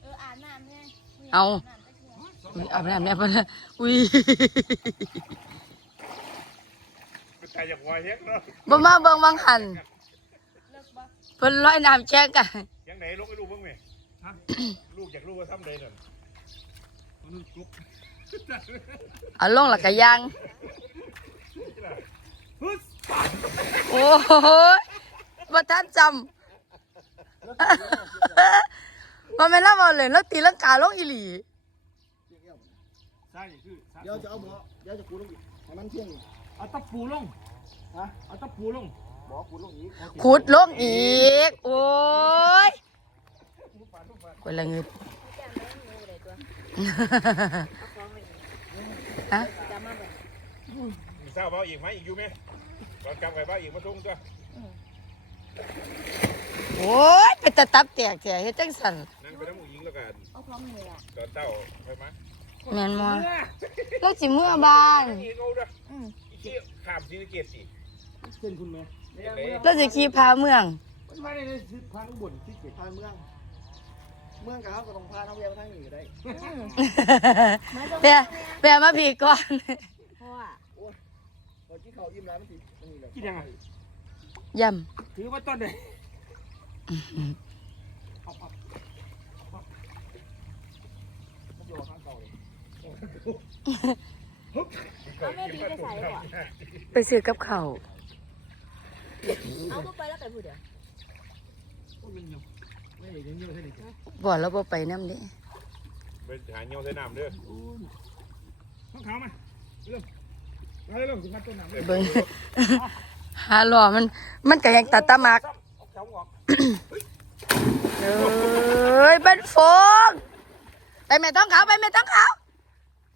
เอออาบน้ำไงเอาอาบน้ำไปเถอะอุ้ยอาบน้ำแน่ปะเนี่ยอุ้ยเป็นตายอย่างวายเฮ็ดเนาะบ่มาเบิ่งบางหันเลิกบ่เพิ่นร้อยน้ำแช่กันยังไหนลูกให้ลูกบ้างไหมฮะลูกจากลูกว่าทำใดนั่นลูกลุกเอาลงและก็ย่างโอ้โหบ่ทันจำ มันไม่นเล่าเอาเลยแล้วตีลังกาลงอีหลีใช่คือเดี๋ยวจะเอาหมอเดี๋ยวจะกูลงอีกให้มันเที่ยงอีกเอาตะปูลงฮะเอาตะปูลงหมอกูลงอีกขุดลงอีก โอ้ยคนละเงิดแก้มไม่มีเลยตัวเอาของไปอีกฮะจะมาแบบมีทราบว่าอีกไหมอีกอยู่ไหมตอนกลับไปบ้านอีกมาทุ่งตัว โอ้ยเป็นตะตับแตกแถเฮ็ดจังสันนั่งไปน้ำหมูยิงแล้วกันเอาของเหนือตอนเต้าไปมั้ยแม่นบ่แล้วสิเมื่อบ้านอีกเอาด้วยอืมอีกที่ขามซีนเกตสิเส้นคุณแม่แล้วสิขี่พาเมืองมันมาในในสิพานุบุญที่เกิดพานเมือง เมืองกับเขาก็ต้องพาน้องเวียมาทางนี้ก็ได้อืมมาตรงแปลแปลมาผีก่อนเพราะว่าพอที่เขายิ้มแล้วมันติดตรงนี้เลยกินยังไงย่ถือว่าต้นเลยมันอยู่ข้าง เก่าเลยเอาแม่ดีไปใส่บ่ำไปซื้อกับข้าวเอาบ่ไปแล้วไปพูดเดี๋ยวไม่ได้ยังเยอะแค่นี้บ่แล้วบ่ไปนำเด้ไปหาเงี้ยวใส่น้ำเด้อต้องเท้ามาเริ่มเริ่มถึงขั้นต้นน้ำเลยเบิ่งหาล้อมัน มันก็ยังตัดตะมัก เอาเขาออกเอ้ยเป็นฟงไปแม่ต้องขาวไปแม่ต้องขาว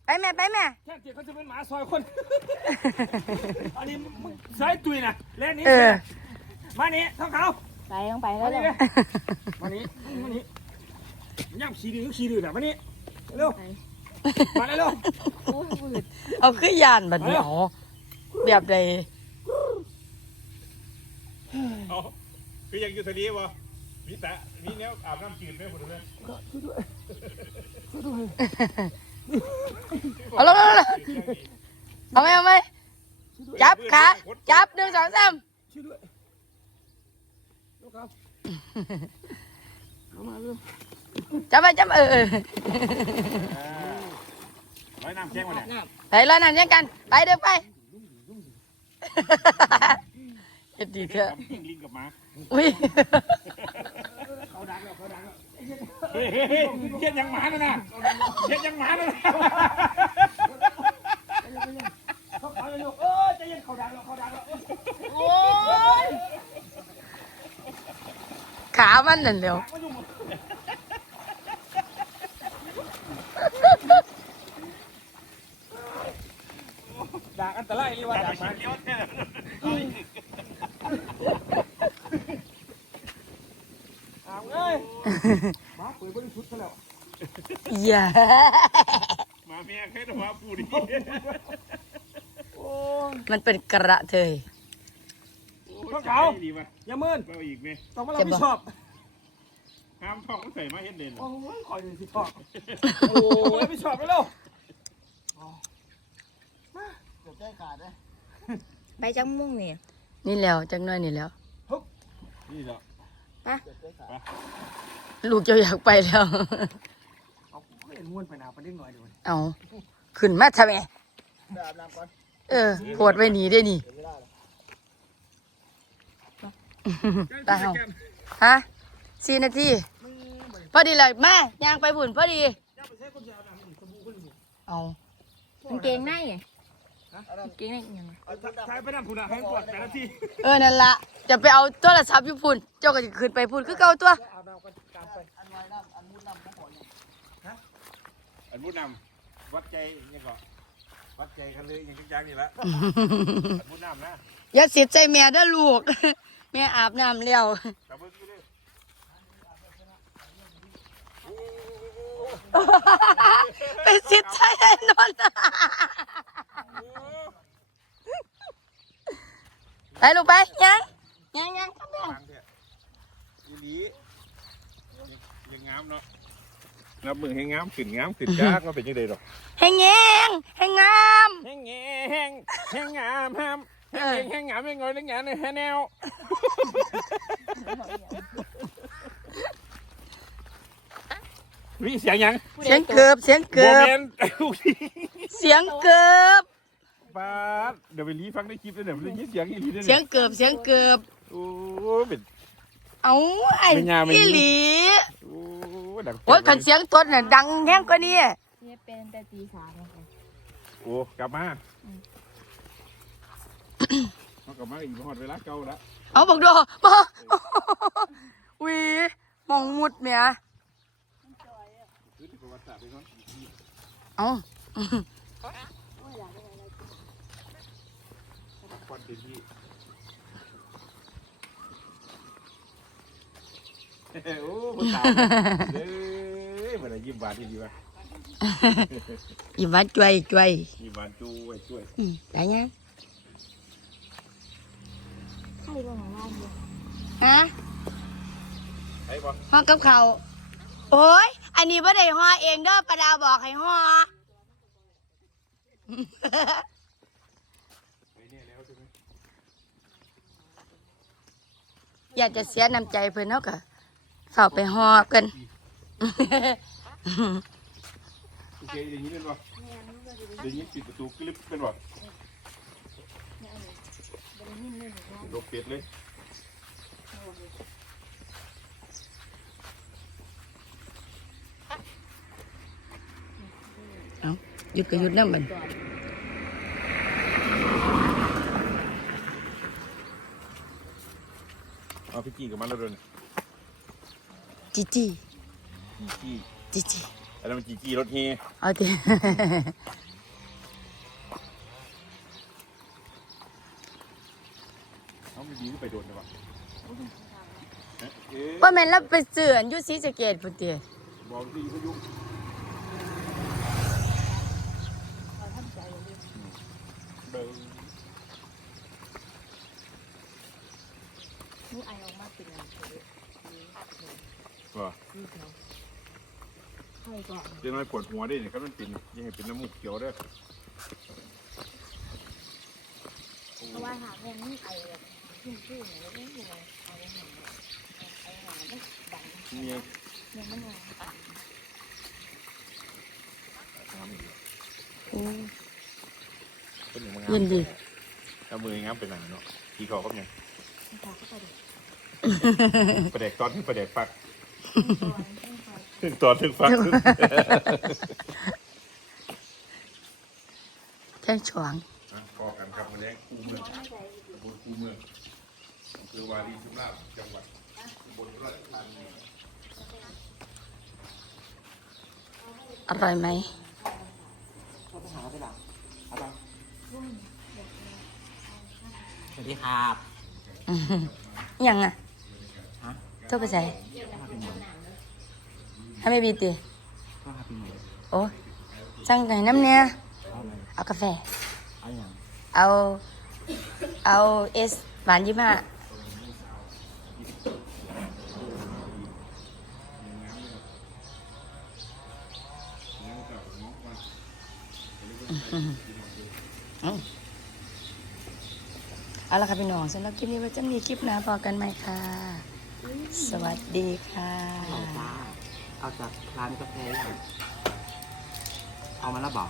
ไปแม่ไปแม่แค่เจ็บเขาจะเป็นหมาซอยคน อันนี้มึงใส่ตุยนะเล่นนี้เออมานี่ท้องเขาไปต้องไปแล้วเดี๋ยวมานี่มานี่ย่ำขี้ดื้อขี้ดื้อแบบมานี่เร็วมาเร็วโอ้ยวืดเอาคือยานบัดนี้อ๋อแบบใดเอา คือยังอยู่ทะเลวะมีแต่มีแนวอาบน้ำจืดไหมผมเลยเอาลงๆๆเอาไหมเอาไหมจับขาจับหนึ่งสองสามช่วยด้วยลูกครับเอามาเร็วจับไปจับเออเออร้อยน้ำแข็งมาเนี่ยไปแล้วนั่นยังกันไปเด้อไปเฮ็ดดีเถอะลิงลิงกับหมา อุ้ยเขาดังแล้วเขาดังแล้วเฮ้ยเฮ้ยเฮ็ดยังหมาน่ะนะเฮ็ดยังหมาน่ะนะเขาเขาจะยกเออใจเย็นเขาดังแล้วเขาดังแล้วโอ้ยขามันนั่นเร็วด่าอันตรายนี่ว่าจับด่าไปมา เลี้ยวเนี่ย อ้าวเอ้ย มาเปิดบริสุทธิ์ซะแล้วอย่าหมาแม่แค่ตัวปูดิมันเป็นกระเทยพวกเขาดีป่ะอย่าเมินเอาอีกไหมต้องมารับผิดชอบห้ามท้องก็ใส่มาเฮ็ดเด่นโอ้ยคอยดูสิพ่อโอ้ยรับผิดชอบไปแล้วเดี๋ยวแก้ขาดนะไปจังมุ่งนี่นี่แล้วจังน้อยนี่แล้วนี่เหรอเดี๋ยว แก้ขาดลูกเจ้าอยากไปแล้ว เอาเห็นม้วนไปหนาประเด็นหน่อยเดี๋ยวเอาขึ้นมาทำไมได้อาบน้ำก่อนเออโหดไว้หนีได้นี่เดี๋ยวไม่ได้หรอกตายเอาฮะสี่นาทีพอดีเลยแม่ย่างไปบุญพอดีย่าไปใช้คนจะอาบน้ำนี่สบู่คนนี้เอากางเกงในไง เอาน้กางเกงในอิหยังำเอาน้ำใช้ไปนั่งผู้น่ะให้ปวดแต่ละทีเออนั่นละจะไปเอาโทรศัพท์อยู่พุ่นเจ้าก็จะขึ้นไปพุ่นคือเก่าตัวอาบน้ำกันตามไปอันไว้น้ำอันมุดน้ำของผมเนี่ยอันผู้นำวัดใจยังก่อนวัดใจกันเลยอย่างจังๆนี่ละอันผู้นำนะอย่าเสียใจแม่เด้อลูกแม่อาบน้ำแล้วตะเบิ้งอยู่เลยไปเสียใจไอ้นน ไปลูกไปยังยังยังครับแม่ทางเถอะไปดียังงามเนาะนับมือให้งามขึ้นงามขึ้นจ้ากว่าเป็นยังไงหรอกแห้งแงงแห้งงามแห้งแงแห้งแห้งงามห้ามแห้งแห้งงามแห้งงอยแห้งงามในแห้งแนววิเสียงยังเสียงเกือบเสียงเกือบ โมเมนต์ เสียงเกือบ ป้าดเดี๋ยวไปรีฟังในคลิปเลยเดี๋ยวไปรีเสียงอีกทีนึงเสียงเกือบเสียงเกือบ โอ้เป็น เอาไอ้ไม่ยาไม่ อียิงหลีโอ้ดังโอ้ยขันเสียงตดน่ะดังแห้งกว่านี้เนี่ยเป็นแต่ตีสามนะคะโอ้กลับมาเขากลับมาอีกหอดเวลาเก่าแล้วเอาบอกโดมาวีมองมุดเมียคือที่ประวัติศาสตร์ไปเนาะเอา ควันเป็นที่โอ้คนตามเอ้ยมันยิ้มหวานที่ดีวะอีหวานจวยจวยยิ้มหวานจูไว้ช่วยอืมได้ยังใช่ก็ของเราอยู่ฮะไอ้บอลห่อกับเขาวโอ้ย อันนี้ไม่ได้ห่อเองเด้อประดาบอกให้ห่อ ไอ้เนี่ยแล้วใช่ไหม อยากจะเสียน้ำใจเพิ่นเนาะก็เฝ้าไปห่อกัน โอเคอย่างนี้เป็นบออย่างนี้ปิดประตูกลิบเป็นบอลกเป็ดเลยเอาหยุดก็หยุดน้ำมัน เอาพี่จี้กับมันแล้วเดินจีจีจี้จี้จีจีอะไรมันจี้จี้รถเฮเอาดิเขาไม่ดีก็ไปโดนนะวะเอ๊ะว่าแม่นเราไปเสือนอยู่ศรีสะเกดพุ่นติบอกดีเขายุ่ง เราทำใจเลย เดิน นี่ ไอออกมาเป็นอะไรเลยว่านี่เดียวใช่ก่อนเดี๋ยวน้อยปวดหัวได้เนี่ยก็มันเป็นยังไงเป็นน้ำมูกเขียวได้อเพราะว่าหากแม่นี่ไอแบบขึ้นขึ้นแล้วไม่อยู่ไอหนาไอหนาไม่ดังเนี่ยเนี่ยมันงงโอ้เป็นอย่างเย็นดีเอามือง้ำไปหนังเนาะทีคอก็ยังมันพาเข้าไปเด็ก ประเด็กตอนที่ประเด็กปักตอนเพิ่งไปถึงตอนถึงฟักแค่ฉวางพอกันครับมาเลี้ยงคูเมืองตำบลคูเมืองอำเภอวารีสุราษฎร์จังหวัดอุบลราชธานีอร่อยไหมเขาไปหาไปหลังเอาไปสวัสดีครับอื้อหือยังอะฮะ โทรไปใส่พ่อเป็นหมอให้ไม่บีติพ่อเป็นหมอโอ้สั่งไหนน้ำเนี่ยเอากาแฟ เอา เอาเอสหวานยี่ห้าเอาละค่ะพี่น้องสำหรับคลิปนี้ไว้จะมีคลิปหน้าพอกันไหมค่ะ สวัสดีค่ะเอาจ้าเอาจากร้านกาแฟอย่างเอามาแล้วบอก